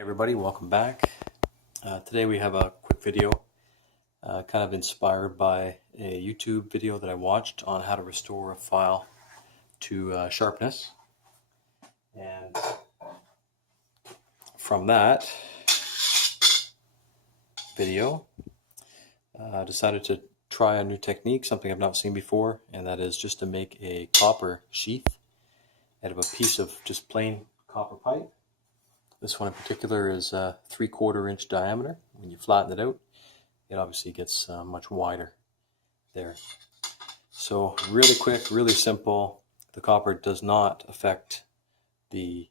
Everybody, welcome back. Today we have a quick video kind of inspired by a YouTube video that I watched on how to restore a file to sharpness, and from that video I decided to try a new technique, something I've not seen before, and that is just to make a copper sheath out of a piece of just plain copper pipe. This one in particular is 3/4 inch diameter. When you flatten it out, it obviously gets much wider there. So really quick, really simple. The copper does not affect the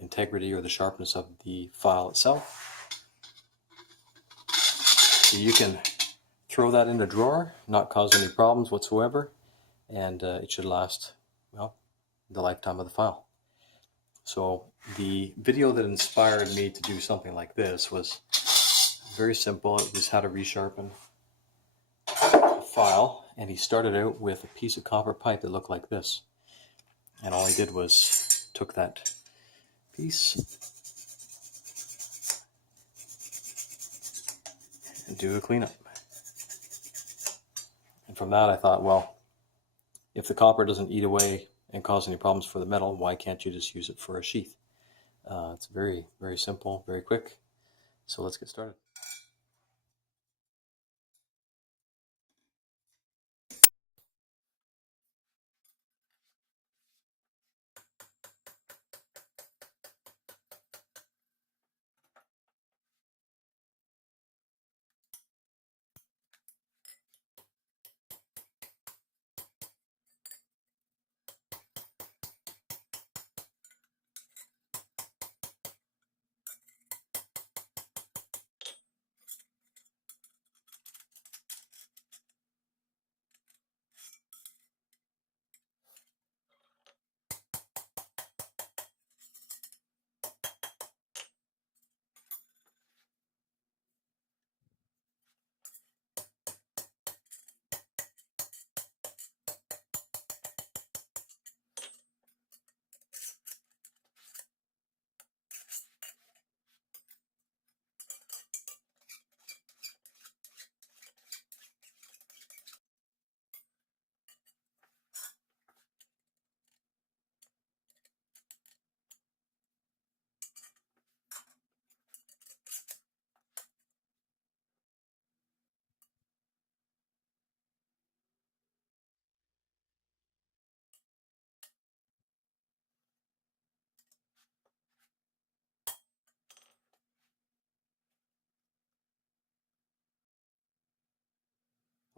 integrity or the sharpness of the file itself. So you can throw that in a drawer, not cause any problems whatsoever, and it should last, well, the lifetime of the file. So the video that inspired me to do something like this was very simple. It was how to resharpen a file, and he started out with a piece of copper pipe that looked like this, and all he did was took that piece and do a cleanup. And from that I thought, well, if the copper doesn't eat away and cause any problems for the metal, why can't you just use it for a sheath? It's very, very simple, very quick. So let's get started.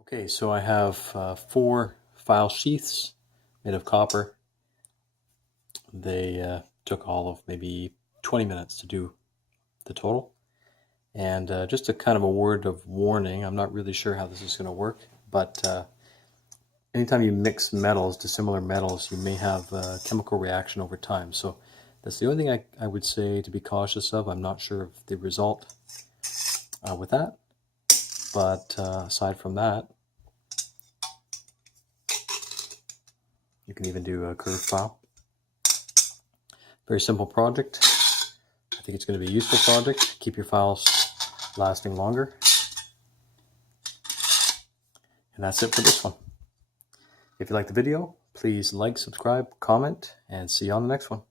Okay, so I have 4 file sheaths made of copper. They took all of maybe 20 minutes to do the total. And just a kind of a word of warning, I'm not really sure how this is going to work, but anytime you mix metals, dissimilar metals, you may have a chemical reaction over time. So that's the only thing I would say to be cautious of. I'm not sure of the result with that, but aside from that, you can even do a curved file. Very simple project. I think it's going to be a useful project. Keep your files lasting longer. And that's it for this one. If you like the video, please like, subscribe, comment, and see you on the next one.